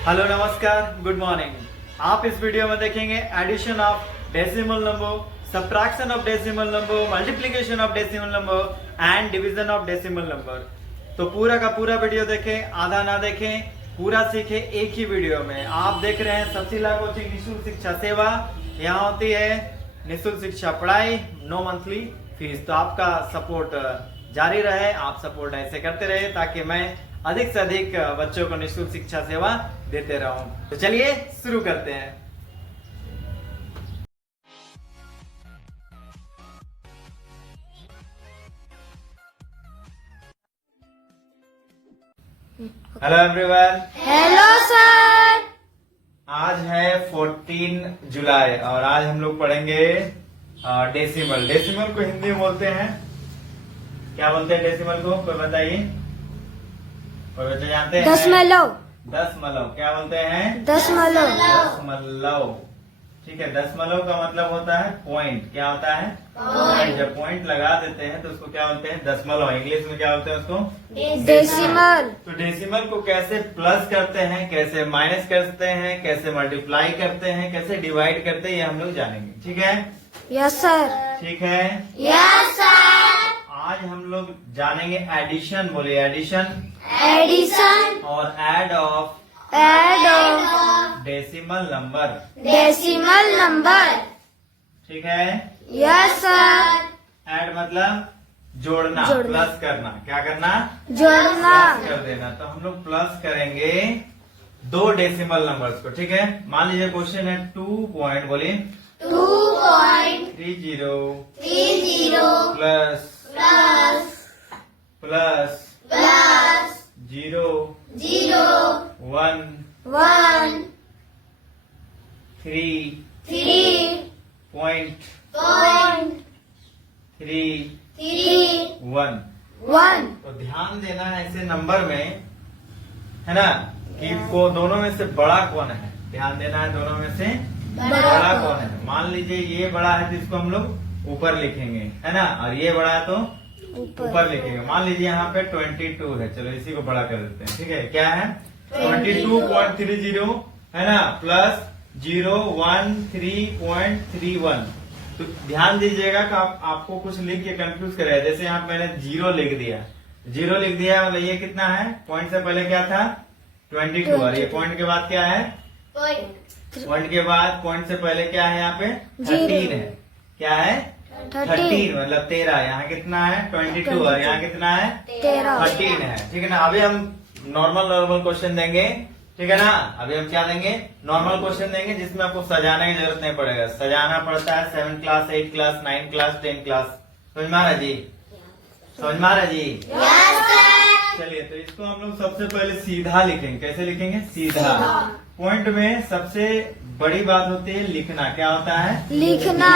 Hello नमस्कार, good morning. आप इस वीडियो में देखेंगे addition of decimal number, subtraction of decimal number, multiplication of decimal number and division of decimal number. तो पूरा का पूरा वीडियो देखें, आधा ना देखें, पूरा सीखें एक ही वीडियो में। आप देख रहे हैं सचिला कोचिंग निःशुल्क शिक्षा सेवा। यहाँ होती है निःशुल्क शिक्षा पढ़ाई, नो मंथली फीस। तो आपका सपोर्ट जारी रहे, आप सपोर्ट ऐसे करते रहे ताकि मैं अधिक से अधिक बच्चों को निःशुल्क शिक्षा सेवा देते रहूं। तो चलिए शुरू करते हैं। Hello everyone. Hello sir. आज है 14 जुलाई और आज हम लोग पढ़ेंगे डेसिमल। डेसिमल को हिंदी में बोलते हैं, क्या बोलते हैं डेसिमल को? कोई बताइए, कोई बच्चे जानते हैं? दशमलव। दशमलव। क्या बोलते हैं? दशमलव। दशमलव। ठीक है, दशमलव का मतलब होता है पॉइंट। क्या होता है? पॉइंट। जब पॉइंट लगा देते हैं तो उसको क्या बोलते हैं? दशमलव। इंग्लिश में क्या बोलते हैं उसको? डेसिमल। तो डेसिमल को कैसे प्लस करते हैं, कैसे माइनस करते हैं, कैसे मल्टीप्लाई करते हैं, कैसे डिवाइड करते हैं, ये हम लोग जानेंगे। ठीक है? Yes sir. ठीक है। Yes sir. आज हम लोग जानेंगे एडिशन। बोलिए एडिशन। एडिशन और add of decimal number. Decimal number. ठीक है। Yes sir. ऐड मतलब जोड़ना, प्लस करना। क्या करना? जोड़ना। प्लस कर देना। तो हम लोग प्लस करेंगे दो डेसिमल नंबर्स को। ठीक है, मान लीजिए क्वेश्चन है 2 पॉइंट, बोलिए 2.30 प्लस प्लस प्लस 0 1 1 3 पॉइंट 3 1। तो ध्यान देना है ऐसे नंबर में, है ना, कि को दोनों में से बड़ा कौन है। ध्यान देना है दोनों में से बड़ा कौन है। मान लीजिए ये बड़ा है तो इसको हम लोग ऊपर लिखेंगे, है ना, और ये बड़ा है तो ऊपर लिखेंगे। मान लीजिए यहाँ पे 22 है, चलो इसी को बड़ा कर देते हैं। ठीक है, क्या है? 22.30 है ना, प्लस 013.31। तो ध्यान दीजिएगा कि आपको कुछ लिख के कंफ्यूज करे। जैसे यहाँ मैंने 0 लिख दिया, 0 लिख दिया, मतलब ये कितना है? पॉइंट से पहले क्या था? 22। और ये पॉइंट के बाद क्या है? पॉइंट के बाद पॉइंट से पहले क्या है? यहाँ पे 13 है। क्या है? 13 मतलब 13। यहाँ कितना है? 22। और यहाँ कितना है? 13 है। ठीक है ना। अभी हम नॉर्मल क्वेश्चन देंगे। ठीक है ना। अभी हम क्या देंगे? नॉर्मल क्वेश्चन देंगे जिसमें आपको सजाने की जरूरत नहीं पड़ेगा। सजाना पड़ता है 7 क्लास, 8 क्लास, 9 क्लास, 10 क्लास। समझ में आ रहा जी? समझ में आ रहा जी? चलिए, तो इसको हम लोग सबसे पहले सीधा लिखेंगे। कैसे लिखेंगे? सीधा। पॉइंट में सबसे बड़ी बात होती है लिखना। क्या होता है? लिखना।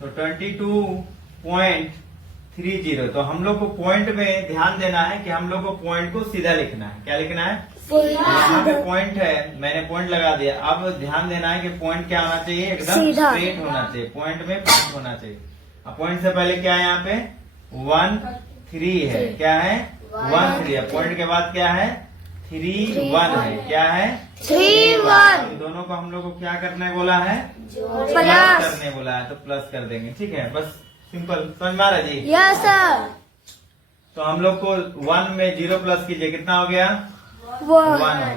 तो 22.30। तो हम लोग को पॉइंट में ध्यान देना है कि हम लोग को पॉइंट को सीधा लिखना है। क्या लिखना है? यहाँ पे पॉइंट है, मैंने पॉइंट लगा दिया। अब ध्यान देना है कि पॉइंट क्या होना चाहिए? एकदम स्ट्रेट होना चाहिए। पॉइंट में पॉइंट होना चाहिए। अब पॉइंट से पहले क्या है? यहाँ पे 1 3 है। क्या है? 1 3 है। पॉइंट के बाद क्या है? 3 1 है। क्या है? 3 1। दोनों को हम लोग को क्या करने बोला है? प्लस करने बोला है, तो प्लस कर देंगे। ठीक है, बस सिंपल। समझ में आ रहा जी? Yes sir. तो हम लोग को 1 में 0 प्लस कीजिए, कितना हो गया? 1 हो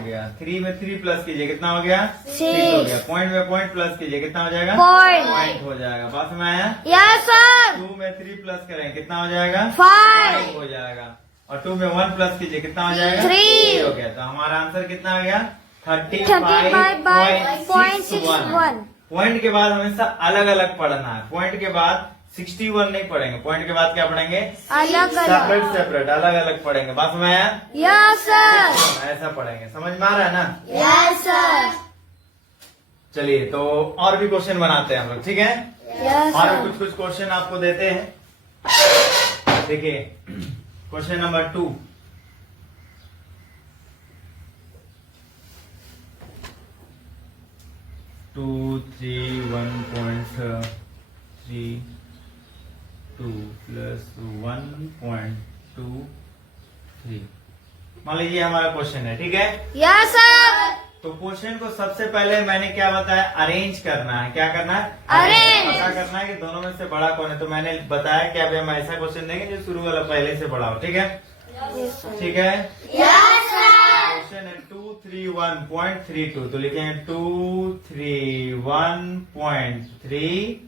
गया। 3 में 3 प्लस कीजिए, कितना हो गया? 6 हो गया। पॉइंट में पॉइंट प्लस कीजिए, कितना हो जाएगा? पॉइंट हो जाएगा। बात में आया? Yes sir. 2 में 3 प्लस करें, कितना हो जाएगा? 5 हो जाएगा। और 2 में 1 प्लस कीजिए, कितना हो जाएगा? 3 हो गया। तो हमारा आंसर कितना आ गया? 35.61। पॉइंट के बाद हमेशा अलग अलग पढ़ना है। पॉइंट के बाद 61 नहीं पढ़ेंगे। पॉइंट के बाद क्या पढ़ेंगे? अलग अलग। सेपरेट अलग अलग पढ़ेंगे। बात में आया? Yes sir. ऐसा पढ़ेंगे। समझ में आ रहा है ना? Yes sir. चलिए, तो और भी क्वेश्चन बनाते हैं हम लोग। ठीक है, यस और सर। कुछ क्वेश्चन आपको देते हैं। देखिए, क्वेश्चन नंबर 2। 231.32 प्लस 1.23। मान लीजिए हमारा क्वेश्चन है। ठीक है, यस सर। तो क्वेश्चन को सबसे पहले मैंने क्या बताया, अरेंज करना है। क्या करना है? Arrange। पता करना है कि दोनों में से बड़ा कौन है। तो मैंने बताया कि अभी हम ऐसा क्वेश्चन देंगे जो शुरू वाला पहले से बड़ा हो। ठीक है, ठीक है। Yes, sir. क्वेश्चन है 231.32, तो लिखेंगे 231.32।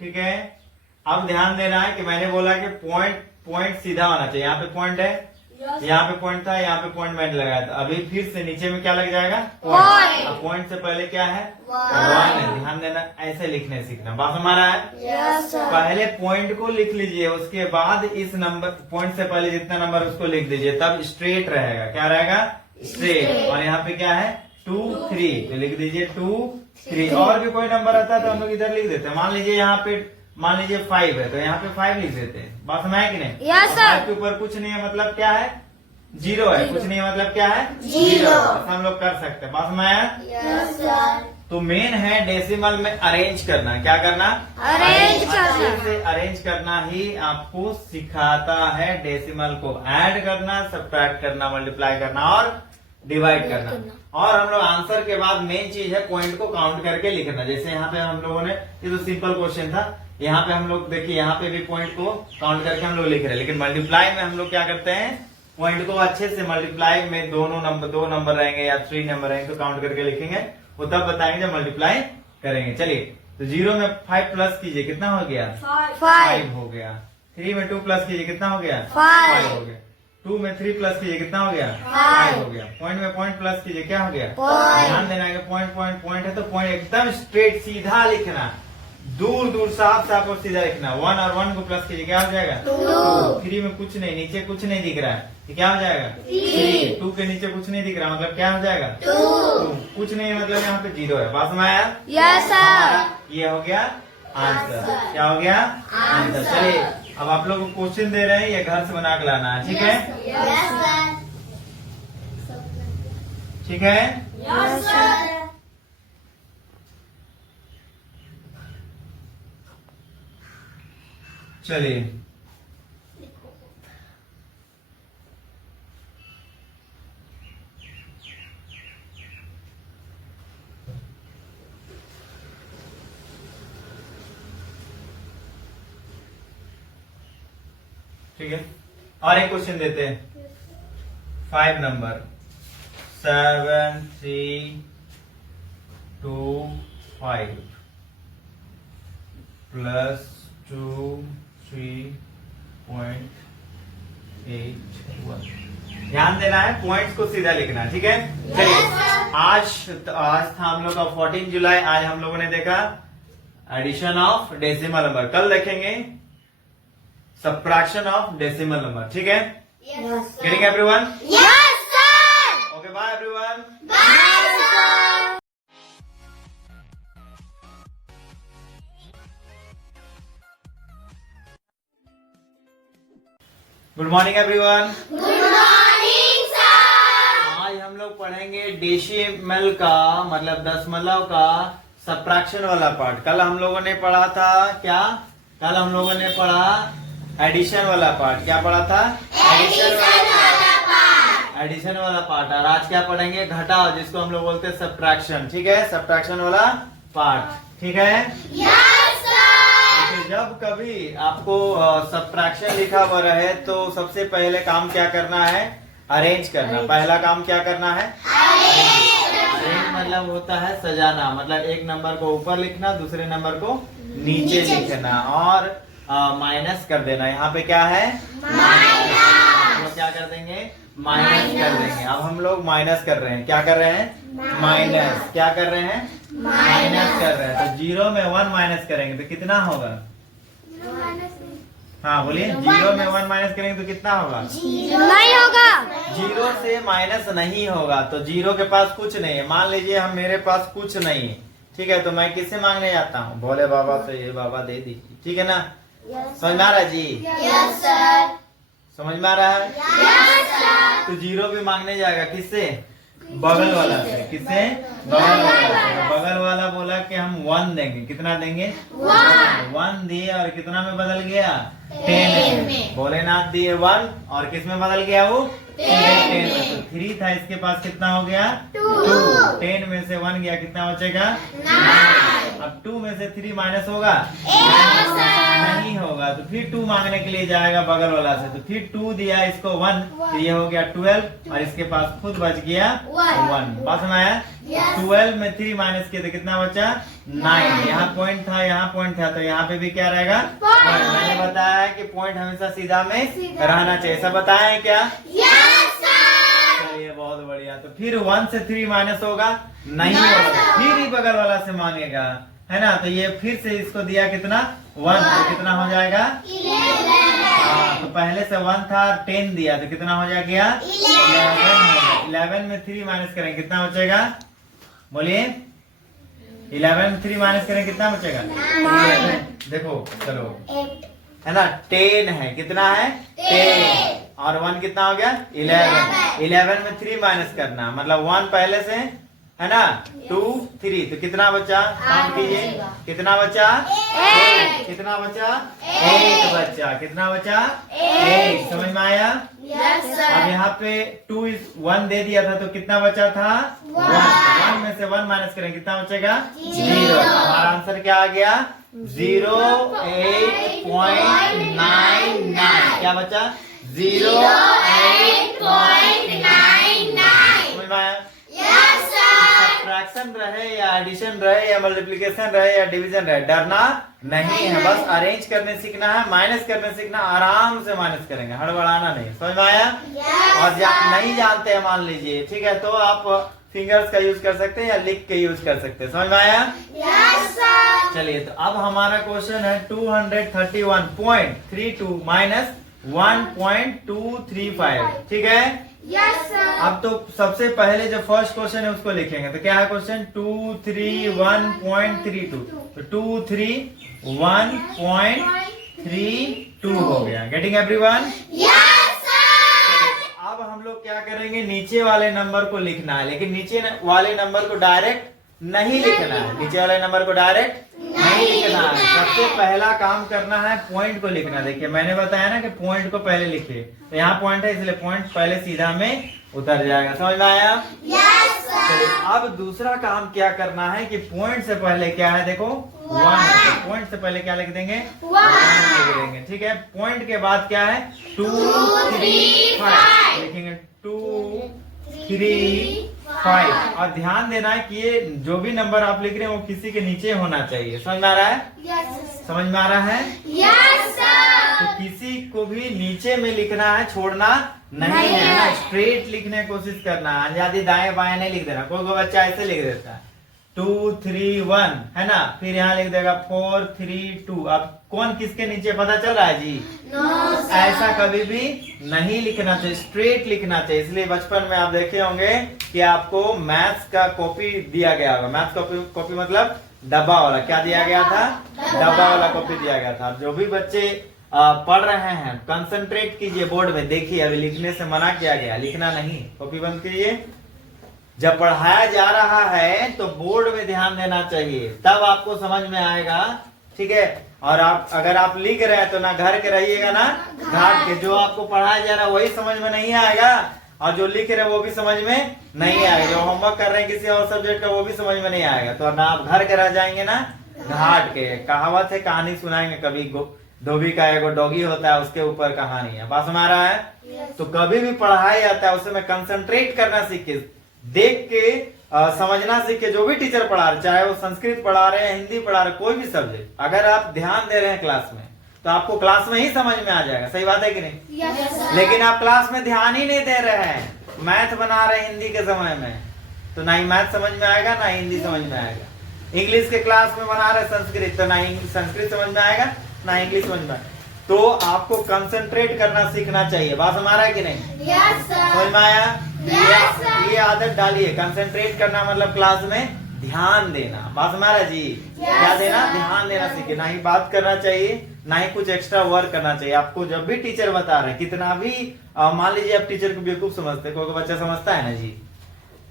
ठीक है। अब ध्यान देना है कि मैंने बोला कि पॉइंट सीधा होना चाहिए। यहाँ पे पॉइंट है, यहाँ पे पॉइंट था, यहाँ पे पॉइंट मैंने लगाया था। अभी फिर से नीचे में क्या लग जाएगा? Point। अब पॉइंट से पहले क्या है? One। 1 है। ध्यान देना, ऐसे लिखने सीखना। बात हमारा है। Yes, sir. पहले पॉइंट को लिख लीजिए, उसके बाद इस नंबर पॉइंट से पहले जितना नंबर उसको लिख दीजिए, तब स्ट्रेट रहेगा। क्या रहेगा? स्ट्रेट। और यहाँ पे क्या है? 2 3, तो लिख दीजिए 2 3। और भी कोई नंबर आता है तो हम लोग इधर लिख देते हैं। मान लीजिए यहाँ पे 5 है, तो यहाँ पे 5 लिख देते हैं। बात समझ है कि नहीं? Yes, sir. 5 के ऊपर कुछ नहीं है मतलब क्या है? 0 है। कुछ नहीं है मतलब क्या है? Zero। ऐसा हम लोग कर सकते हैं। बात समझ आया? Yes, sir. तो मेन है डेसिमल में अरेंज करना। क्या करना? Arrange करना। अच्छे से अरेंज करना ही आपको सिखाता है डेसिमल को ऐड करना, सब्ट्रैक्ट करना, मल्टीप्लाई करना और डिवाइड करना। और हम लोग आंसर के बाद मेन चीज है पॉइंट को काउंट करके लिखना। जैसे यहाँ पे हम लोगों ने, ये तो सिंपल क्वेश्चन था, यहाँ पे हम लोग देखिए यहाँ पे भी पॉइंट को काउंट करके हम लोग लिख रहे हैं। लेकिन मल्टीप्लाई में हम लोग क्या करते हैं, पॉइंट को अच्छे से मल्टीप्लाई में दो नंबर रहेंगे या 3 नंबर रहेंगे तो काउंट करके लिखेंगे। वो तब बताएंगे जब मल्टीप्लाई करेंगे। चलिए, तो 0 में 5 प्लस कीजिए, कितना हो गया? 5 हो गया। 3 में 2 प्लस कीजिए, कितना हो गया? 5 हो गया। 2 में 3 प्लस कीजिए, कितना हो गया? 5 हो गया। पॉइंट में पॉइंट प्लस कीजिए, क्या हो गया? Point। ध्यान देना है कि पॉइंट है तो पॉइंट एकदम स्ट्रेट सीधा लिखना, दूर साफ और सीधा लिखना। 1 और 1 को प्लस कीजिए, क्या हो जाएगा? 2। 3 में कुछ नहीं, नीचे कुछ नहीं दिख रहा है, ये क्या हो जाएगा? 3। 2 के नीचे कुछ नहीं दिख रहा, मतलब क्या हो जाएगा? 2। कुछ नहीं है मतलब यहाँ पे 0 है। बात समझ आया? Yes, sir. ये हो गया आंसर। क्या हो गया? आंसर। चलिए, अब आप लोग को क्वेश्चन दे रहे हैं, ये घर से बना के लाना है। ठीक है, Yes, sir. ठीक है। Yes, sir. चलिए, ठीक है, और एक क्वेश्चन देते हैं। 5 नंबर 7 3 2 5 प्लस 2 3.81। ध्यान देना है, पॉइंट्स को सीधा लिखना है। ठीक है, चलिए, आज था हम लोग का 14 जुलाई। आज हम लोगों ने देखा एडिशन ऑफ डेसिमल नंबर। कल देखेंगे सब्ट्रैक्शन ऑफ डेसिमल नंबर। ठीक है, Yes, sir. Getting everyone? Yes, sir. Okay, bye everyone. Bye, sir. Good morning everyone. Good morning, sir. आज हम लोग पढ़ेंगे डेसिमल का मतलब दशमलव का सब्ट्रैक्शन वाला पार्ट। कल हम लोगों ने पढ़ा था क्या? कल हम लोगों ने पढ़ा एडिशन वाला पार्ट। क्या पढ़ा था? एडिशन वाला पार्ट। और आज क्या पढ़ेंगे? घटाव, जिसको हम लोग बोलते हैं सब्ट्रैक्शन। ठीक है, सब्ट्रैक्शन वाला पार्ट। ठीक है, Yes, sir. तो जब कभी आपको सब्ट्रैक्शन लिखा हुआ रहे तो सबसे पहले काम क्या करना है? अरेंज करना। पहला काम क्या करना है? अरेंज मतलब होता है सजाना, मतलब एक नंबर को ऊपर लिखना, दूसरे नंबर को नीचे लिखना और माइनस कर देना। यहाँ पे क्या है? हम लोग क्या कर देंगे? माइनस कर देंगे। अब हम लोग माइनस कर रहे हैं। क्या कर रहे हैं? माइनस। क्या कर रहे हैं? माइनस कर रहे हैं। तो 0 में 1 माइनस करेंगे तो कितना होगा? हाँ बोलिए, 0 में 1 माइनस करेंगे तो कितना होगा? नहीं होगा। 0 से माइनस नहीं होगा, तो 0 के पास कुछ नहीं है। मान लीजिए हम मेरे पास कुछ नहीं है, ठीक है, तो मैं किससे मांगने जाता हूँ? भोले बाबा से। ये बाबा दे दीजिए, ठीक है ना? समझ में आ रहा है जी? Yes, sir. समझ में आ रहा है? Yes, sir. तो 0 भी मांगने जाएगा किससे? बगल वाला से। किससे? बगल वाला से। बगल वाला बोला कि हम 1 देंगे। कितना देंगे? 1 दिए और कितना में बदल गया? 10 में। भोलेनाथ दिए 1 और किस में बदल गया वो? 10 में। तो 3 था, इसके पास कितना हो गया? 2। 10 में से 1 गया, कितना बचेगा? 9। अब 2 में से 3 माइनस होगा? नहीं होगा। तो फिर 2 मांगने के लिए जाएगा बगल वाला से। तो फिर 2 दिया इसको 1, तो ये हो गया 12 और इसके पास खुद बच गया 1। बात समझ आया? 12 में 3 माइनस किए तो कितना बचा? 9। यहाँ पॉइंट था, यहाँ पॉइंट था, तो यहाँ पे भी क्या रहेगा? मैंने बताया है कि पॉइंट हमेशा सीधा में रहना चाहिए। सब बताया है क्या? चलिए बहुत बढ़िया। तो फिर 1 से 3 माइनस होगा? नहीं होगा। फिर ही बगल वाला से मांगेगा, है ना? तो ये फिर से इसको दिया कितना? 1। तो कितना हो जाएगा? 11। तो पहले से 1 था, 10 दिया तो कितना हो जाएगा? 11। 11 में 3 माइनस करें कितना बचेगा? बोलिए। 11 में 3 माइनस करें कितना बचेगा? 11। देखो चलो, है ना? 10 है, कितना है? 10 और 1 कितना हो गया? 11। 11 में 3 माइनस करना, मतलब 1 पहले से, है ना? 2 3 तो कितना बचा? काउंट कीजिए। कितना बचा? 8। कितना बचा? 8 बचा। कितना बचा? 8। समझ में आया? अब यहाँ पे 1 दे दिया था तो कितना बचा था? 1 में से 1 माइनस करें कितना बचेगा? 0। हमारा आंसर क्या आ गया? 08.99। क्या बचा? 08.99। समझ में आया? सब्ट्रैक्शन रहे या एडिशन रहे या मल्टीप्लिकेशन रहे या डिवीजन रहे, डरना नहीं है। बस अरेंज करने सीखना है, माइनस करने सीखना, आराम से माइनस करेंगे, हड़बड़ाना नहीं। समझ में आया? और नहीं जानते हैं मान लीजिए, ठीक है, तो आप फिंगर्स का यूज कर सकते हैं या लिख के यूज कर सकते हैं। समझ में आया? चलिए, तो अब हमारा क्वेश्चन है 231.32 माइनस 1.235। ठीक है? अब तो सबसे पहले जो फर्स्ट क्वेश्चन है उसको लिखेंगे। तो क्या है क्वेश्चन? 231.32। तो 231.32 हो गया। Getting everyone? अब हम लोग क्या करेंगे? नीचे वाले नंबर को लिखना है, लेकिन नीचे वाले नंबर को डायरेक्ट नहीं लिखना है। नीचे वाले नंबर को डायरेक्ट नहीं लिखना है। सबसे पहला काम करना है पॉइंट को लिखना। देखिए मैंने बताया ना कि पॉइंट को पहले लिखिए, तो यहाँ पॉइंट है इसलिए पॉइंट पहले सीधा में उतर जाएगा। समझ में आया? चलिए, अब दूसरा काम क्या करना है कि पॉइंट से पहले क्या है? देखो 1। पॉइंट से पहले क्या लिख देंगे? 1 लिख देंगे। ठीक है? पॉइंट के बाद क्या है? 2 3 5 लिखेंगे। 2 3 5। और ध्यान देना है कि ये जो भी नंबर आप लिख रहे हैं वो किसी के नीचे होना चाहिए। समझ में आ रहा है? समझ में आ रहा है? तो किसी को भी नीचे में लिखना है, छोड़ना नहीं है। स्ट्रेट लिखने की कोशिश करना है, आजादी दाएं बाएं नहीं लिख देना। कोई बच्चा ऐसे लिख देता है 2 3 1, है ना? फिर यहाँ लिख देगा 4 3 2। अब कौन किसके नीचे पता चल रहा है जी? ऐसा कभी भी नहीं लिखना चाहिए, स्ट्रेट लिखना चाहिए। इसलिए बचपन में आप देखे होंगे कि आपको मैथ्स का कॉपी दिया गया होगा। मैथ्स कॉपी मतलब डब्बा वाला। क्या दिया गया था? डब्बा वाला कॉपी दिया गया था। जो भी बच्चे पढ़ रहे हैं कंसंट्रेट कीजिए, बोर्ड में देखिए। अभी लिखने से मना किया गया, लिखना नहीं। कॉपी बंद कीजिए। जब पढ़ाया जा रहा है तो बोर्ड में ध्यान देना चाहिए, तब आपको समझ में आएगा। ठीक है? और अगर आप लिख रहे हैं तो ना घर के रहिएगा ना घाट के। जो आपको पढ़ाया जा रहा है वही समझ में नहीं आएगा, और जो लिख रहे हैं वो भी समझ में नहीं आएगा। जो होमवर्क कर रहे हैं किसी और सब्जेक्ट का वो भी समझ में नहीं आएगा। तो ना आप घर के रह जाएंगे ना घाट के। कहावत है, कहानी सुनाएंगे कभी। धोबी का एगो डॉगी होता है, उसके ऊपर कहानी है। बात समझ आ रहा है? तो कभी भी पढ़ाया जाता है उसमें कंसंट्रेट करना सीखे, देख के समझना सीखे। जो भी टीचर पढ़ा रहे, चाहे वो संस्कृत पढ़ा रहे हैं, हिंदी पढ़ा रहे, कोई भी सब्जेक्ट, अगर आप ध्यान दे रहे हैं क्लास में तो आपको क्लास में ही समझ में आ जाएगा। सही बात है कि नहीं? लेकिन आप क्लास में ध्यान ही नहीं दे रहे हैं, मैथ बना रहे हैं हिंदी के समय में, तो ना ही मैथ समझ में आएगा ना हिंदी समझ में आएगा। इंग्लिश के क्लास में बना रहे संस्कृत, तो ना संस्कृत समझ में आएगा ना इंग्लिश समझ में आएगा। तो आपको कंसंट्रेट करना सीखना चाहिए। बात समझ रहा है कि नहीं? समझ में आया? ये आदत डालिए। कंसंट्रेट करना मतलब क्लास में ध्यान देना। बात समझ रहा है जी? क्या देना? ध्यान देना सीखे। ना ही बात करना चाहिए, ना ही कुछ एक्स्ट्रा वर्क करना चाहिए। आपको जब भी टीचर बता रहे हैं, कितना भी मान लीजिए आप टीचर को बेवकूफ समझते हैं, कोई बच्चा समझता है ना जी,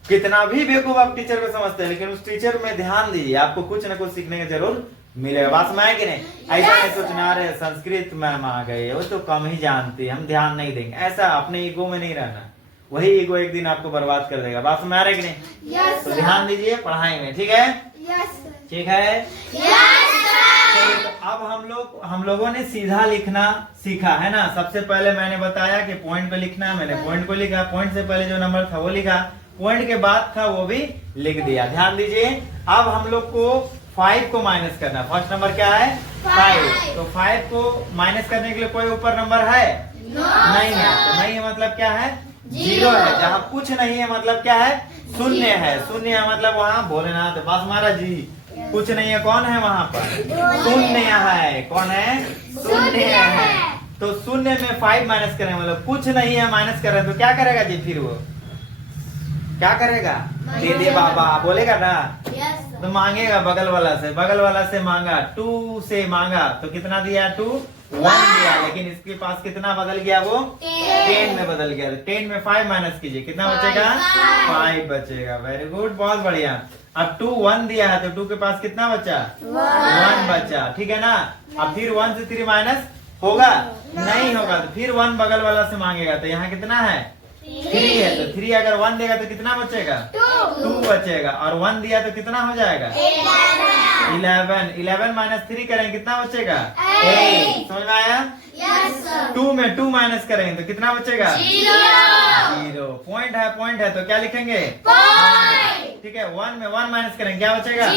कितना भी बेवकूफ आप टीचर को समझते हैं, लेकिन उस टीचर में ध्यान दीजिए, आपको कुछ ना कुछ सीखने का जरूर मिलेगा। बात में है कि नहीं? ऐसा नहीं सोचना अरे संस्कृत मैम आ गए, वो तो कम ही जानती है, हम ध्यान नहीं देंगे, ऐसा अपने ईगो में नहीं रहना। वही ईगो एक दिन आपको बर्बाद कर देगा। बात में आ रहा है कि नहीं? यस तो ध्यान दीजिए पढ़ाई में, ठीक है? ठीक है। चलिए, तो अब हम लोगों ने सीधा लिखना सीखा है ना। सबसे पहले मैंने बताया कि पॉइंट पे लिखना है, मैंने पॉइंट को लिखा, पॉइंट से पहले जो नंबर था वो लिखा, पॉइंट के बाद था वो भी लिख दिया। ध्यान दीजिए, अब हम लोग को 5 को माइनस करना। फर्स्ट नंबर क्या है? 5। तो 5 को माइनस करने के लिए कोई ऊपर नंबर है? नहीं है। तो नहीं है मतलब क्या है? 0 है। जहाँ कुछ नहीं है मतलब क्या है? शून्य है। शून्य है मतलब वहाँ भोलेनाथ बस महाराज जी कुछ नहीं है। कौन है वहाँ पर? शून्य है। कौन है? शून्य है। तो शून्य में 5 माइनस करें मतलब कुछ नहीं है, माइनस कर रहे हैं तो क्या करेगा जी? फिर वो क्या करेगा? दे दे बाबा बोलेगा ना, तो मांगेगा बगल वाला से मांगा, 2 से मांगा तो कितना दिया? 2 1 दिया, लेकिन इसके पास कितना बदल गया? वो 10 में बदल गया। 10 में 5 माइनस कीजिए, कितना बचेगा? 5 बचेगा। वेरी गुड, बहुत बढ़िया। अब 2 1 दिया है तो 2 के पास कितना बचा? 1 बचा, ठीक है ना। अब फिर 1 से 3 माइनस होगा? नहीं होगा। तो फिर 1 बगल वाला से मांगेगा, तो यहाँ कितना है? 3 है। तो 3 अगर 1 देगा तो कितना बचेगा? 2 बचेगा। और 1 दिया तो कितना हो जाएगा? 11। 11 माइनस 3 करेंगे कितना बचेगा? 8। समझ में आया? 2 में 2 माइनस करेंगे तो कितना बचेगा? 0। पॉइंट है तो क्या लिखेंगे? ठीक है। 1 में 1 माइनस करेंगे क्या बचेगा?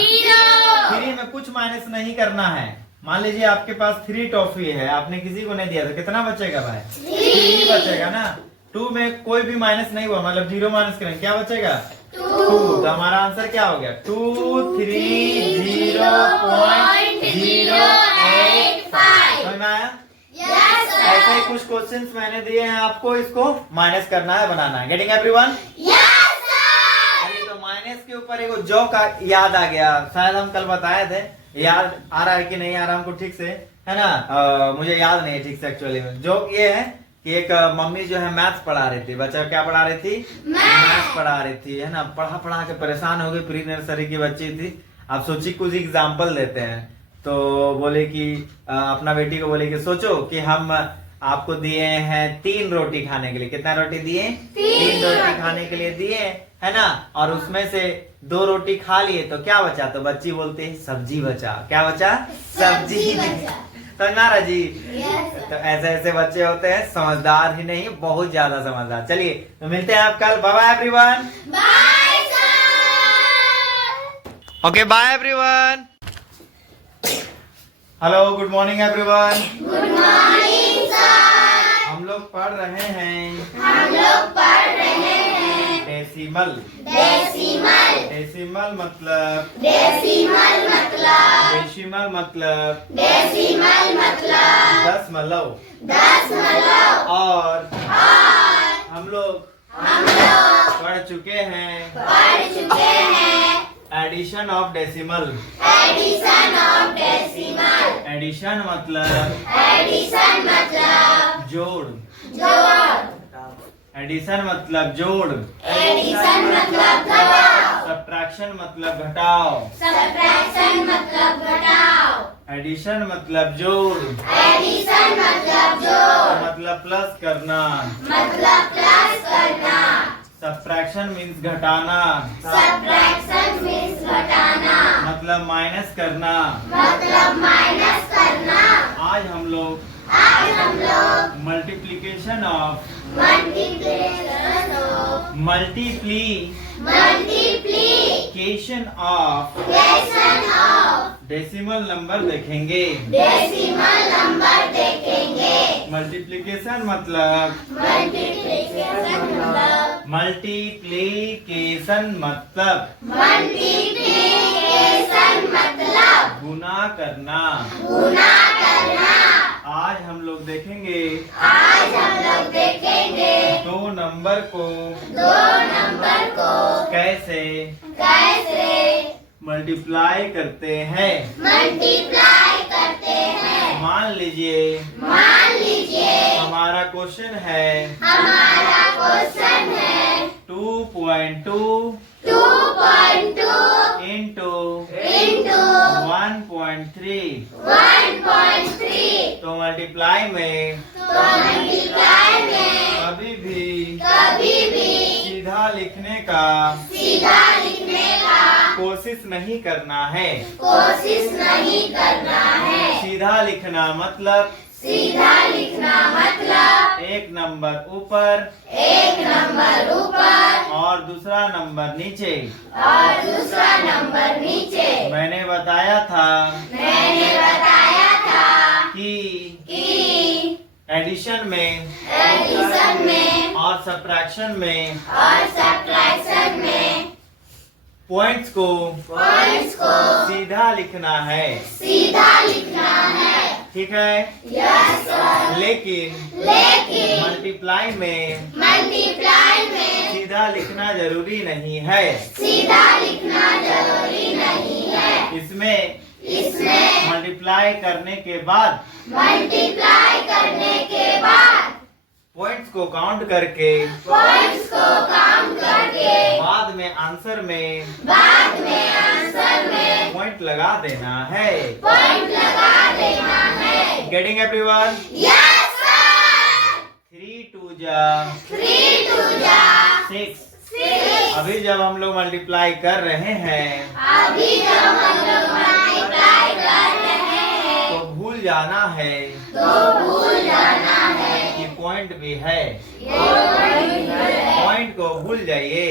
3 में कुछ माइनस नहीं करना है। मान लीजिए आपके पास 3 टॉफी है, आपने किसी को नहीं दिया तो कितना बचेगा भाई? 3 बचेगा ना। 2 में कोई भी माइनस नहीं हुआ मतलब 0 माइनस करेंगे क्या बचेगा? 2। तो हमारा आंसर क्या हो गया? 2 3 0.085। समझ में आया? ऐसे ही कुछ क्वेश्चंस मैंने दिए हैं आपको, इसको माइनस करना है, बनाना है। Getting everyone? अरे तो माइनस के ऊपर एक जोक याद आ गया, शायद हम कल बताए थे। याद आ रहा है कि नहीं आ रहा हमको ठीक से, है ना? मुझे याद नहीं है ठीक से एक्चुअली में। जोक ये है कि एक मम्मी जो है मैथ्स पढ़ा रही थी, बच्चा क्या पढ़ा रही थी? मैथ्स पढ़ा रही थी, है ना। पढ़ा के परेशान हो गई, प्री नर्सरी की बच्ची थी। आप सोचिए कुछ एग्जाम्पल देते हैं, तो बोले कि अपना बेटी को बोले कि सोचो कि हम आपको दिए हैं 3 रोटी खाने के लिए। कितना रोटी दिए? 3 रोटी खाने के लिए दिए, है ना। और उसमें से 2 रोटी खा लिए तो क्या बचा? तो बच्ची बोलते हैं सब्जी बचा। क्या बचा? सब्जी बचा। समझना जी? तो ऐसे ऐसे बच्चे होते हैं, समझदार ही नहीं बहुत ज्यादा समझदार। चलिए तो मिलते हैं आप कल। Bye bye everyone. Okay bye everyone. Hello, good morning everyone. Good morning sir. हम लोग पढ़ रहे हैं डेसिमल। डेसिमल मतलब दशमलव। और हम लोग पढ़ चुके हैं एडिशन ऑफ डेसिमल। एडिशन मतलब जोड़। एडिशन मतलब जोड़। सब्ट्रैक्शन मतलब घटाओ। एडिशन मतलब जोड़, मतलब प्लस करना। सब्ट्रैक्शन मीन्स घटाना। मतलब माइनस करना। आज हम लोग multiplication of multiplication of decimal number देखेंगे। मल्टीप्लीकेशन मतलब गुना करना। आज हम लोग देखेंगे 2 नंबर को कैसे मल्टीप्लाई करते हैं। मान लीजिए हमारा क्वेश्चन है 2.2 मल्टीप्लाई में कभी भी सीधा लिखने का कोशिश नहीं करना है। सीधा लिखना मतलब एक नंबर ऊपर और दूसरा नंबर नीचे। मैंने बताया था कि एडिशन में और सब्ट्रैक्शन में पॉइंट्स को सीधा लिखना है। ठीक है। लेकिन मल्टीप्लाई में सीधा लिखना जरूरी नहीं है। इसमें मल्टीप्लाई करने के बाद पॉइंट्स को काउंट करके बाद में आंसर में पॉइंट लगा देना है। Getting everyone? 3 2 6। अभी जब हम लोग मल्टीप्लाई कर रहे हैं तो भूल जाना है कि पॉइंट भी है। पॉइंट को भूल जाइए।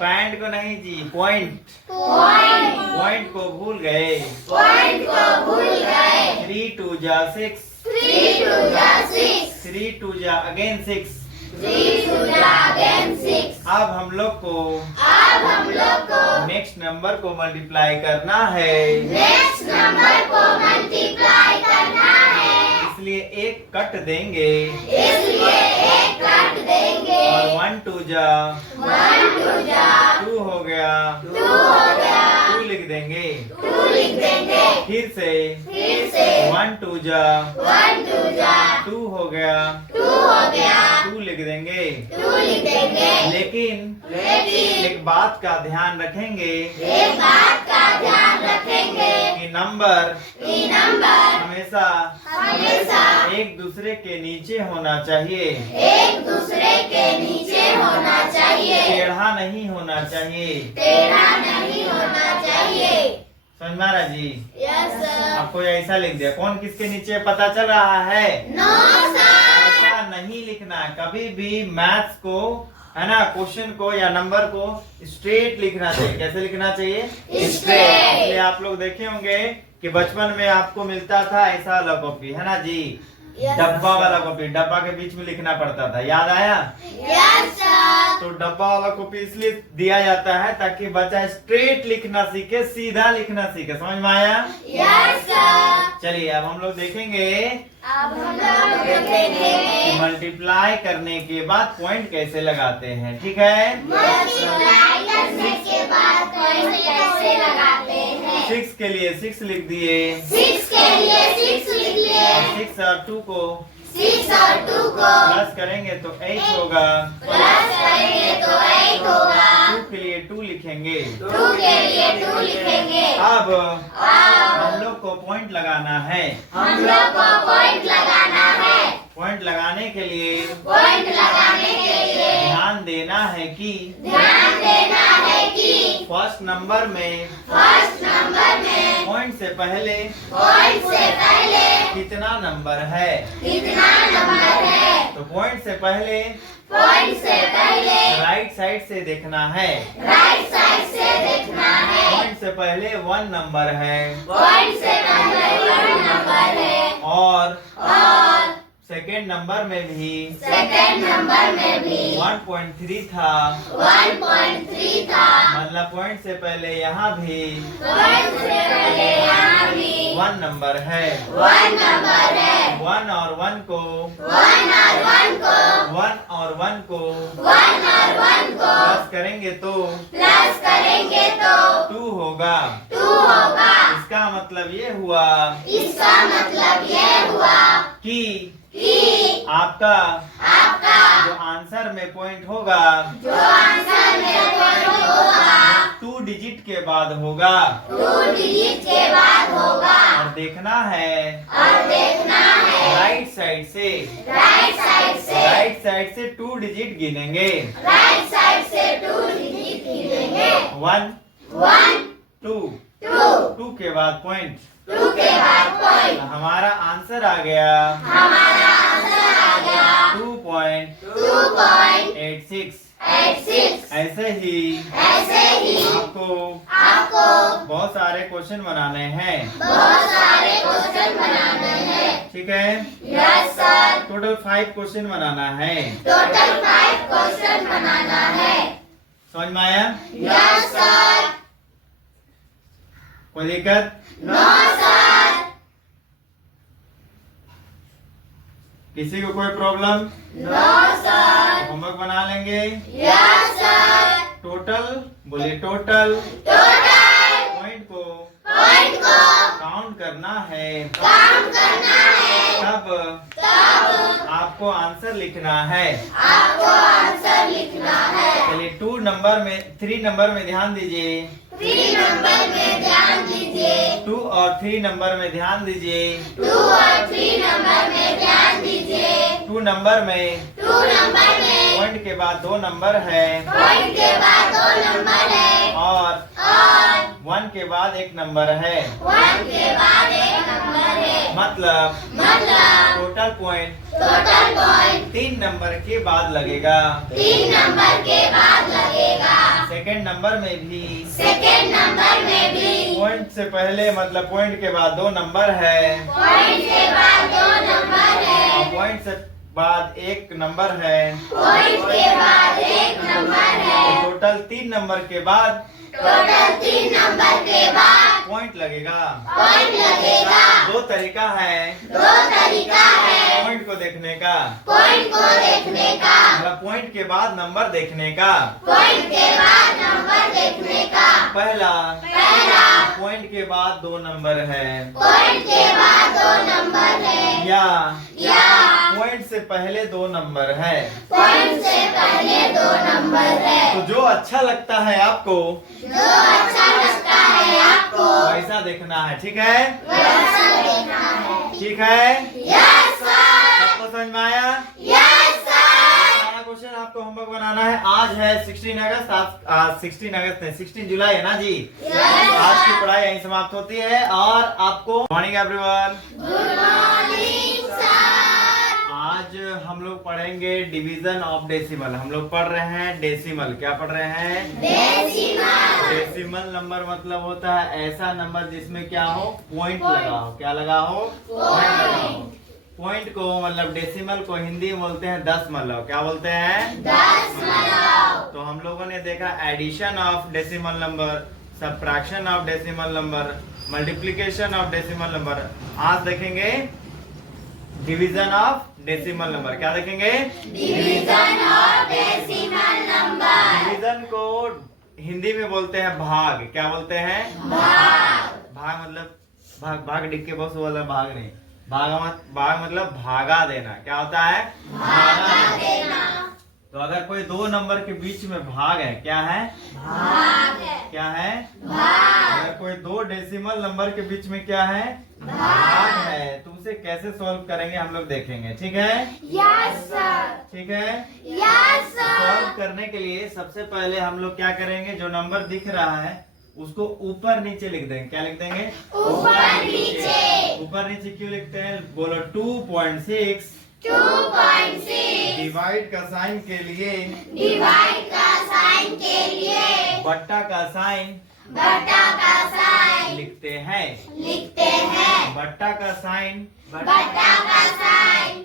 पैंट को नहीं जी, पॉइंट को भूल गए। 3 2 6। 3 2 अगेन 6। अब हम लोग को नेक्स्ट नंबर को मल्टीप्लाई करना है। इसलिए एक कट देंगे और 1 2 2 हो गया। 2 लिख देंगे। फिर से 1 2 2 हो गया। 2 लिख देंगे। लेकिन एक बात का ध्यान रखेंगे कि नंबर हमेशा एक दूसरे के नीचे होना चाहिए। टेढ़ा नहीं होना चाहिए। समझ में आ रहा जी? आपको ऐसा लिख दिया, कौन किसके नीचे पता चल रहा है? ऐसा नहीं लिखना है। कभी भी मैथ्स को, है ना, क्वेश्चन को या नंबर को स्ट्रेट लिखना चाहिए। कैसे लिखना चाहिए? स्ट्रेट। इसलिए आप लोग देखे होंगे कि बचपन में आपको मिलता था ऐसा वाला कॉपी, है ना जी, डब्बा वाला कॉपी, डब्बा के बीच में लिखना पड़ता था। याद आया? तो डब्बा वाला कॉपी इसलिए दिया जाता है ताकि बच्चा स्ट्रेट लिखना सीखे, सीधा लिखना सीखे। समझ में आया? चलिए अब हम लोग देखेंगे कि मल्टीप्लाई करने के बाद पॉइंट कैसे लगाते हैं। ठीक है? 6 के लिए 6 लिख दिए। 6 और 2 को प्लस करेंगे तो 8 होगा। 2 के लिए 2 लिखेंगे। अब हम लोग को पॉइंट लगाना है। पॉइंट लगाने के लिए ध्यान देना है कि फर्स्ट नंबर में पॉइंट से पहले कितना नंबर है? तो पॉइंट से पहले राइट साइड से देखना है। पॉइंट से पहले 1 नंबर है और सेकेंड नंबर में भी 1.3 था। मतलब पॉइंट से पहले यहाँ भी 1 नंबर है। 1 और 1 को 1 और 1 को प्लस करेंगे तो 2 होगा। इसका मतलब ये हुआ कि आपका जो आंसर में पॉइंट होगा 2 डिजिट के बाद होगा और देखना है और देखना है राइट साइड से राइट साइड से 2 डिजिट गिनेंगे। राइट साइड से 2 डिजिट गिनेंगे 1 1 2 2 2 के बाद पॉइंट 2 के बाद पॉइंट हमारा आंसर आ गया हमारा आंसर आ गया 2.86। 2.86। ऐसे ही आपको बहुत सारे क्वेश्चन बनाने हैं, बहुत सारे क्वेश्चन बनाने हैं। ठीक है। Yes sir. टोटल 5 क्वेश्चन बनाना है। टोटल 5 क्वेश्चन बनाना है। समझ में आया? Yes sir. कोई दिक्कत? No sir. किसी को कोई प्रॉब्लम? No sir. होमवर्क बना लेंगे। Yes sir. टोटल बोलिए, टोटल टोटल पॉइंट को पॉइंट को काउंट करना है। काउंट करना है। तब आपको आंसर लिखना है। आपको आंसर लिखना है। चलिए 3 नंबर में ध्यान दीजिए। 3 नंबर में ध्यान दीजिए। 2 और 3 नंबर में ध्यान दीजिए। 2 और 3 नंबर में ध्यान दीजिए। 2 नंबर में 2 नंबर में पॉइंट के बाद 2 नंबर है पॉइंट के बाद 2 नंबर है और और 1 के बाद 1 नंबर है। 1 के बाद 1 नंबर है। मतलब टोटल पॉइंट 3 नंबर के बाद लगेगा। 3 नंबर के बाद लगेगा। सेकंड नंबर में भी सेकंड नंबर में भी पॉइंट से पहले मतलब पॉइंट के बाद 2 नंबर है पॉइंट के बाद 2 नंबर है और पॉइंट से बाद 1 नंबर है। पॉइंट के बाद 1 नंबर है। टोटल 3 नंबर के बाद टोटल 3 नंबर के बाद पॉइंट लगेगा। पॉइंट लगेगा। 2 तरीका है 2 तरीका है पॉइंट को देखने का, पॉइंट को देखने का। मतलब पॉइंट के बाद नंबर देखने का। पॉइंट के बाद नंबर देखने का। पहला पॉइंट के बाद 2 नंबर है पॉइंट के बाद 2 नंबर है या पॉइंट से पहले 2 नंबर है। पॉइंट से पहले 2 नंबर है। तो जो अच्छा लगता है आपको जो अच्छा लगता है आपको वैसा देखना है, ठीक है? वैसा देखना है। ठीक है? Yes sir. सबको समझ में आया? Yes sir. क्वेश्चन आपको होमवर्क बनाना है। आज है 16 अगस्त। आज 16 अगस्त नहीं, 16 जुलाई है ना जी। आज की पढ़ाई यहीं समाप्त होती है और आपको morning everyone. Good morning sir. आज हम लोग पढ़ेंगे डिवीजन ऑफ डेसिमल। हम लोग पढ़ रहे हैं डेसिमल। क्या पढ़ रहे हैं? डेसिमल। डेसिमल नंबर मतलब होता है ऐसा नंबर जिसमें क्या हो, पॉइंट लगा हो। क्या लगा हो? पॉइंट लगा हो। पॉइंट को मतलब डेसिमल को हिंदी में बोलते हैं दशमलव। क्या बोलते हैं? दशमलव। तो हम लोगों ने देखा addition of decimal number, subtraction of decimal number, multiplication of decimal number. आज देखेंगे डिवीजन ऑफ डेसिमल नंबर। क्या देखेंगे? Division of decimal number. Division को हिंदी में बोलते हैं भाग। क्या बोलते हैं? भाग मतलब भाग डिक्के बस वाला भाग नहीं। भाग मतलब भागा देना। क्या होता है? भागा देना। तो अगर कोई 2 नंबर के बीच में भाग है, क्या है? भाग है। क्या है? भाग। अगर कोई 2 डेसिमल नंबर के बीच में क्या है? भाग है। तो उसे कैसे सॉल्व करेंगे हम लोग देखेंगे, ठीक है? Yes sir. ठीक है। Yes solve sir. करने के लिए सबसे पहले हम लोग क्या करेंगे, जो नंबर दिख रहा है उसको ऊपर नीचे लिख देंगे। क्या लिख देंगे? ऊपर नीचे। ऊपर नीचे क्यों लिखते हैं? बोलो 2.6 2.6 डिवाइड का साइन के लिए, डिवाइड का साइन के लिए, बट्टा का साइन बट्टा का साइन लिखते हैं। लिखते हैं। बट्टा का साइन बट्टा का साइन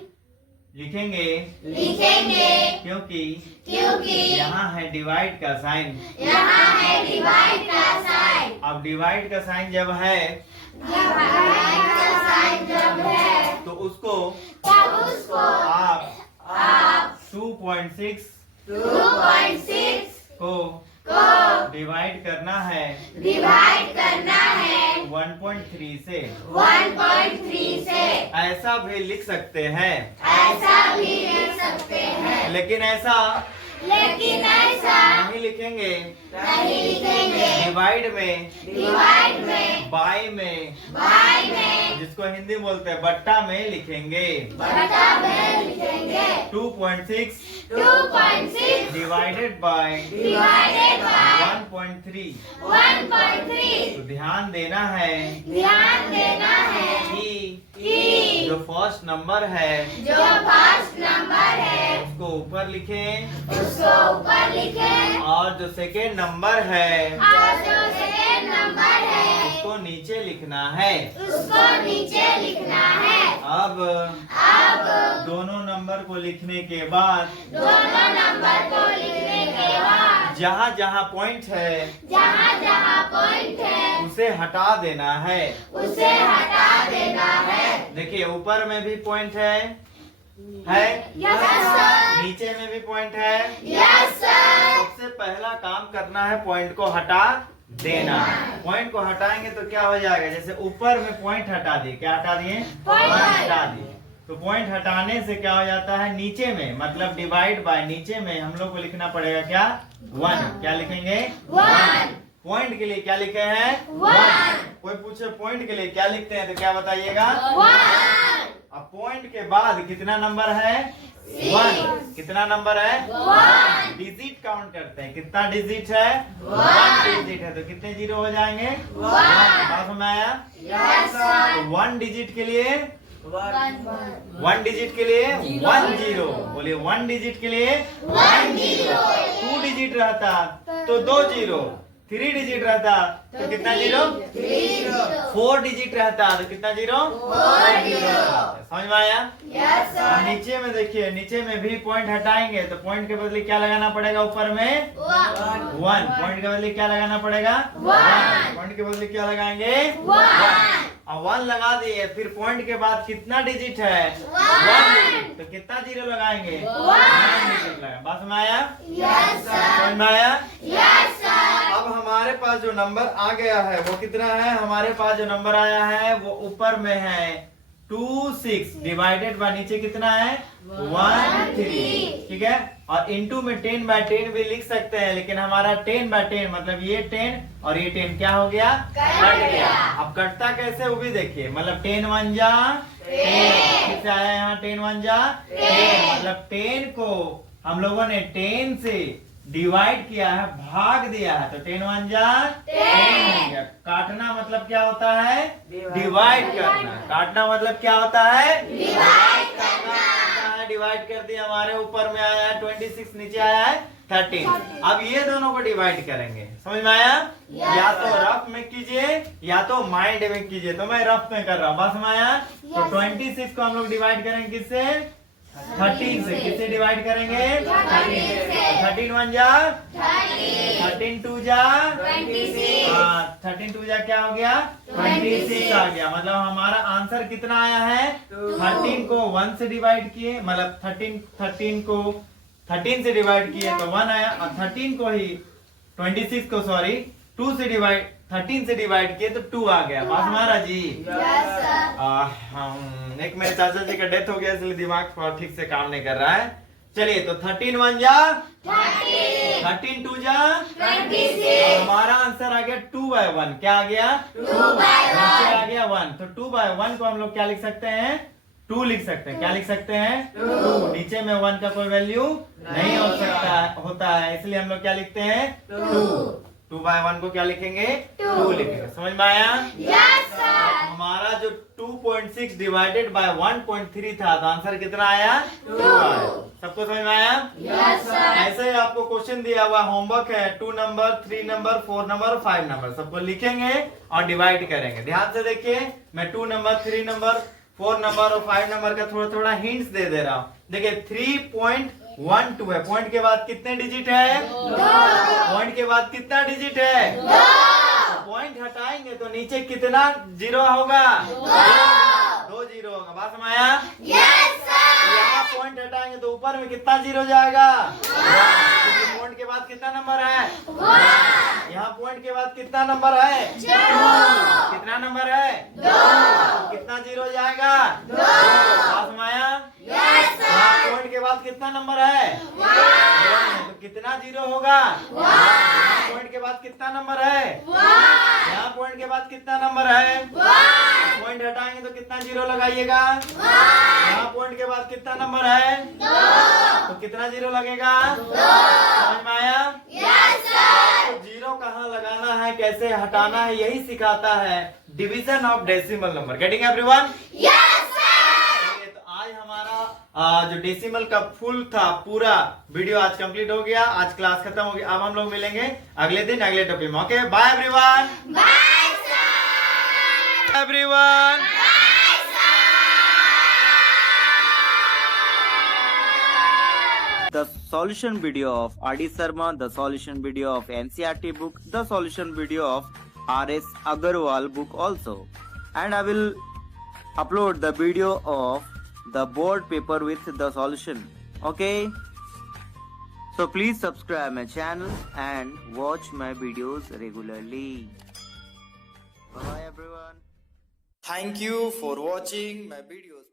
लिखेंगे लिखेंगे क्योंकि क्योंकि यहाँ है डिवाइड का साइन। यहाँ है डिवाइड का साइन। अब डिवाइड का साइन जब है डिवाइड का साइन जब है तो उसको तब उसको आप आप 2.6 2.6 को को डिवाइड करना है डिवाइड करना है 1.3 से। 1.3 से। ऐसा भी लिख सकते हैं, ऐसा भी लिख सकते हैं लेकिन ऐसा लेकिन ऐसा नहीं लिखेंगे। नहीं लिखेंगे। डिवाइड में, डिवाइड में, बाय में, बाय में, जिसको हिंदी बोलते हैं बट्टा में लिखेंगे। बटा में लिखेंगे। 2.6 2.6 डिवाइडेड बाय डिवाइडेड बाय 1.3। 1.3। तो ध्यान देना है ध्यान देना है कि जो फर्स्ट नंबर है जो फर्स्ट नंबर है उसको ऊपर लिखें उसको ऊपर लिखें और जो सेकेंड नंबर है और जो सेकंड नंबर है उसको नीचे लिखना है। उसको नीचे लिखना है। अब अब दोनों नंबर को लिखने के बाद दोनों नंबर को लिखने के बाद जहाँ जहाँ पॉइंट है जहाँ जहाँ पॉइंट है उसे हटा देना है। उसे हटा देना है। देखिए ऊपर में भी पॉइंट है यस सर। नीचे में भी पॉइंट है। Yes sir. सबसे पहला काम करना है पॉइंट को हटा देना। पॉइंट को हटाएंगे तो क्या हो जाएगा, जैसे ऊपर में पॉइंट हटा दिए, क्या हटा दिए, Point। हटा दिए। तो पॉइंट हटाने से क्या हो जाता है, नीचे में मतलब डिवाइड बाय नीचे में हम लोग को लिखना पड़ेगा क्या, 1। क्या लिखेंगे, 1। पॉइंट के लिए क्या लिखे हैं, 1। कोई पूछे पॉइंट के लिए क्या लिखते हैं तो क्या बताइएगा, 1। अब पॉइंट के बाद कितना नंबर है, 1। कितना नंबर है, 1। डिजिट काउंट करते हैं, कितना डिजिट है, 1 डिजिट है, तो कितने जीरो हो जाएंगे, 1। बात समझ में आया। Yes sir. तो 1 डिजिट के लिए 1 डिजिट के लिए 1 0, बोलिए 1 डिजिट के लिए 1 0। 2 डिजिट रहता तो 2 0, 3 डिजिट रहता तो कितना जीरो, 4 डिजिट रहता तो कितना जीरो, 4 0। समझ में आया। यस अब सर। नीचे में देखिए, नीचे में भी पॉइंट हटाएंगे तो पॉइंट के बदले क्या लगाना पड़ेगा, ऊपर में 1, पॉइंट के बदले क्या लगाना पड़ेगा, 1। पॉइंट के बदले क्या लगाएंगे, 1। अब 1 लगा दिए, फिर पॉइंट के बाद कितना डिजिट है, 1। तो कितना जीरो लगाएंगे, 1 डिजिट लगा। बात में आया, यस सर। समझ में आया। Yes sir. अब हमारे पास जो नंबर आ गया है वो कितना है, हमारे पास जो नंबर आया है वो ऊपर में है 2 6 डिवाइडेड बाय नीचे कितना है 1 3, ठीक है। और इनटू में 10 बाय 10 भी लिख सकते हैं, लेकिन हमारा 10 बाय 10 मतलब ये 10 और ये 10 क्या हो गया, कट गया। अब कटता कैसे वो भी देखिए, मतलब 10 1 जा 10, किससे आया यहाँ 10 1 जा 10, मतलब 10 को हम लोगों ने 10 से डिवाइड किया है, भाग दिया है, तो 10 1 जा 10 हो गया। काटना मतलब क्या होता है, डिवाइड करना। काटना मतलब क्या होता है, डिवाइड करना। होता है। डिवाइड कर दिया, हमारे ऊपर में आया है 26, नीचे आया है 13। अब ये दोनों को डिवाइड करेंगे, समझ में आया। या तो रफ में कीजिए या तो माइंड में कीजिए, तो मैं रफ में कर रहा हूँ, बस में आया। तो 26 को हम लोग डिवाइड करेंगे किससे, 13 से। किससे डिवाइड करेंगे, 13 1 जा 13 2 जा 13 2 जा क्या हो गया, 26 आ गया। मतलब हमारा आंसर कितना आया है, 13 को 1 से डिवाइड किए, मतलब 13 को 13 से डिवाइड किए तो 1 आया, और 13 को ही 26 को सॉरी 2 से डिवाइड 13 से डिवाइड किए तो 2 आ गया। बात हमारा जी। Yes sir. एक मेरे चाचा जी का डेथ हो गया, इसलिए दिमाग थोड़ा ठीक से काम नहीं कर रहा है। चलिए, तो 13 1 जा 13 2 जा 26। हमारा आंसर आ गया 2 बाय 1। क्या आ गया, 2 बाय 1। नीचे आ गया 1, तो 2 बाय 1 को हम लोग क्या लिख सकते हैं, 2 लिख सकते हैं। क्या लिख सकते हैं, 2। नीचे में 1 का कोई वैल्यू नहीं हो सकता होता है, इसलिए हम लोग क्या लिखते हैं, 2 बाय 1 को क्या लिखेंगे, 2 लिखेंगे। समझ में आया। Yes sir. हमारा जो 2.6 डिवाइडेड बाय 1.3 था, तो आंसर कितना आया, 2 आया। सबको समझ में आया। Yes sir. ऐसे ही आपको क्वेश्चन दिया हुआ होमवर्क है, 2 नंबर 3 नंबर 4 नंबर 5 नंबर सबको लिखेंगे और डिवाइड करेंगे। ध्यान से देखिए, मैं 2 नंबर 3 नंबर 4 नंबर और 5 नंबर का थोड़ा थोड़ा हिंट्स दे दे रहा हूँ। देखिए 3.12 है, पॉइंट के बाद कितने डिजिट है, 2। पॉइंट के बाद कितना डिजिट है, 2। पॉइंट हटाएंगे तो नीचे कितना जीरो होगा, 2 जीरो होगा। बात समझ आया। Yes sir. यहाँ पॉइंट हटाएंगे तो ऊपर में कितना जीरो जाएगा, पॉइंट के बाद कितना नंबर है, 1। यहाँ पॉइंट के बाद कितना नंबर है, 2। कितना नंबर है, 2। कितना जीरो जाएगा, 2। बात समझ आया। यस यहाँ सर। पॉइंट के बाद कितना नंबर है, 1। तो कितना जीरो होगा? पॉइंट के बाद कितना नंबर है? यहाँ पॉइंट के बाद कितना नंबर है? पॉइंट हटाएंगे तो कितना जीरो लगाइएगा? यहाँ पॉइंट के बाद कितना नंबर है? तो कितना जीरो लगेगा? समझ में आया? तो जीरो कहाँ लगाना है, कैसे हटाना है, यही सिखाता है division of decimal number. Getting everyone? आज हमारा जो डेसिमल का फुल था पूरा वीडियो आज कंप्लीट हो गया। आज क्लास खत्म हो गया। अब हम लोग मिलेंगे अगले दिन अगले टॉपिक में। Okay, bye everyone. Bye sir. Everyone. The solution video of R.D. Sharma, the solution video of NCERT book, the solution video of R.S. Agarwal book also, and I will upload the video of the board paper with the solution. Okay, so please subscribe my channel and watch my videos regularly. Bye everyone. Thank you for watching my videos.